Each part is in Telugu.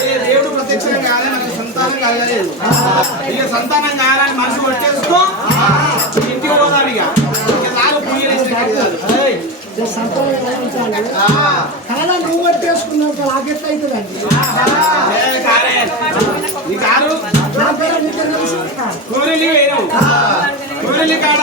ఏ దేవుడు ప్రత్యక్షంగా కాలే మనకి సంతానం కలగలేదు. ఇక సంతానం కాలని మనసు కొట్టేసుకో. ఇంటికి పోదాం ఇక. కాదు. నువ్వు పట్టేసుకున్నావు నాకెట్లా అవుతుందండి కారే. కూరలి వేరు కూరలి కాడ?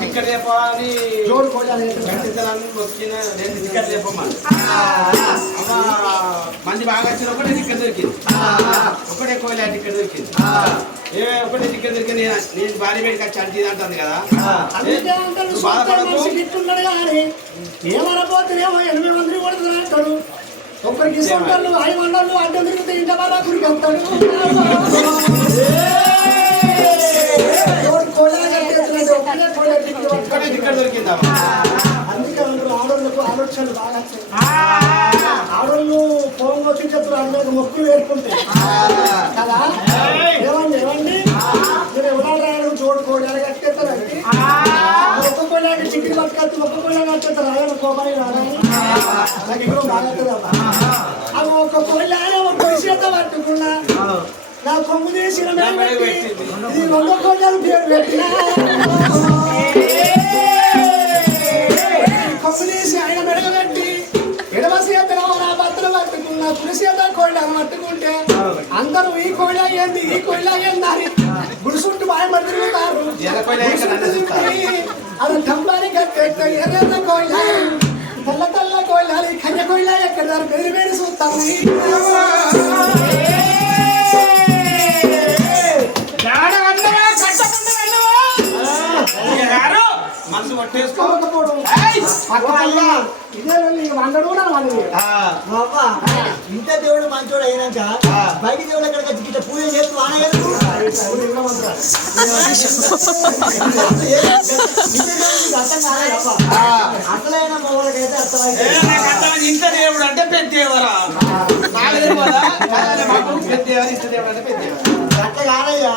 టికెట్ చెప్పని జోడు టికెట్ చెప్పమ్మా అమ్మా. మంది బాగా వచ్చిన ఒకటే టికెట్ దొరికింది. ఒకటే కోయిల టికెట్ దొరికింది. ఏ ఒకటే టికెట్ దొరికింది. నేను నేను భారీ వేడికి వచ్చి అంటుంది కదా. బాధపడకు. ఏమనపోతేనేమో ఎనిమిది మంది కొడుతున్నా అంటాడు. ఒక్కరికి ఐదు మండలు అడ్డం తిరిగితే ఇంత బాగా గురికి వెళ్తాడు దొరికిందమ్మా. అందుకే అందరూ ఆడోళ్ళకు ఆలోచనలు బాగా. ఆడోళ్ళు ఫోన్ వచ్చి చెప్తారు అందరికి మొక్కులు వేరుకుంటాయి కదా? ఏమండి ఏమండి? మీరు ఎవరు రాయడం చూడుకోవడానికి కట్టేస్తారండి ఒక్క కొయ్యాకి చికెన్ పట్టుకొచ్చి ఒక్క కొయ్యాకి కట్టేస్తారు ఆయన రాదని నాకు ఇక్కడ బాగుంటుందమ్మా అవి ఒక్క కొయ్యాలి ఒక కొలిసేత పట్టుకున్నా. నా కొమ్ము పెట్టి ఇది రెండో కొయ్యాలు పేరు పెట్టినా. చూస్తారు. అది టంబాని కట్టేట ఎర్ర కోళ్ళ తెల్ల తెల్ల కోళ్ళ కన్య కోళ్ళ ఎక్కడ వేరు వేరు చూస్తాము. మనసు కొట్టేసుకో కాకపోవడం ఏయ్! ఇదే వండడు కూడా వాళ్ళు. అవ్వ, ఇంత దేవుడు మంచోడు అయినాక బయట దేవుడు వచ్చి ఇట్లా పూజ చేస్తూ ఆనగలరు అసలైన మొగలకైతే అర్థమైంది. ఇంత దేవుడు అంటే పెద్దేవరా ఇంత దేవుడు అంటే అట్లా కాదయ్యా.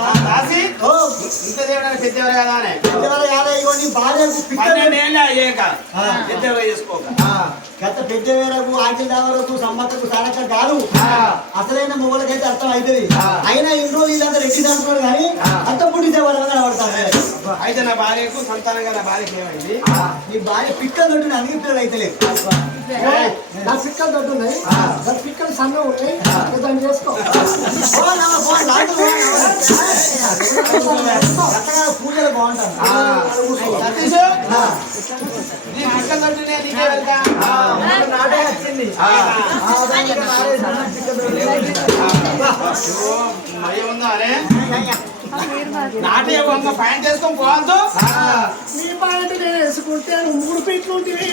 ఇంత దేవుడు పెద్దేవరా కదా అని పెద్దవాళ్ళు కాదయ్య ఇగో నీ భార్యకు పిక్క పన్నెండేళ్ళు అయ్యాక పెద్దగా చేసుకోక గత పెద్ద వేరకు ఆకిల్ దావరకు సమ్మతకు సడక కాదు అసలైన మొగలకైతే అర్థం అవుతుంది అయినా ఇన్ని రోజులు ఇదంతా రెడ్డి దాంట్లో కానీ అంత పుట్టితే వాళ్ళ కనబడతారు అయితే నా భార్యకు సంతానంగా నా భార్యకి ఏమైంది నీ భార్య పిక్కలు తోటి అన్ని పిల్లలు అయితే నా పిక్కలు దొడ్డు ఉన్నాయి. నా పిక్కలు సన్న ఉంటాయి దాన్ని చేసుకో పూజలు బాగుంటాను నాటే వచ్చింది మరి ఉందా అరే నాటే బొమ్మ పోవద్దు మీ పాయింట్ నేను వేసుకుంటే మూడు ఫీట్లు ఉంటుంది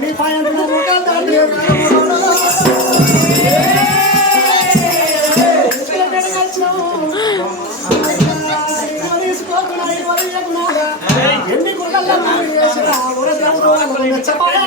మీ పాయింట్ It's a fire!